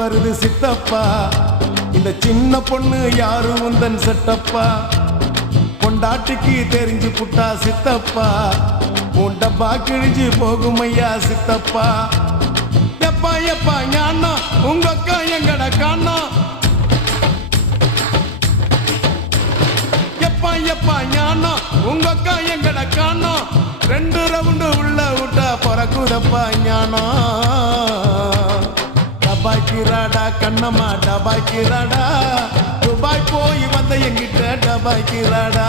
வருது சித்தப்பா இந்த சின்ன பொண்ணு யாரு உந்தன் செட்டப்பா பொண்டாட்டிக்கு தெரிஞ்சு புட்டா சித்தப்பா உன் டப்பா கிழிஞ்சு போகும் ஐயா சித்தப்பா எப்பா எப்பா ஞானா உங்க அக்கா எங்கட காணா எப்பா எப்பா ஞானா உங்க அக்கா எங்கட காணா 2 ரவுண்டு உள்ள விட்டா பறக்குதப்பா ஞானா டபாய்க்கிறாடா கண்ணம்மா டபாய்க்கிறாடா துபாய் போய் வந்த எங்கிட்ட டபாய்க்கிறாடா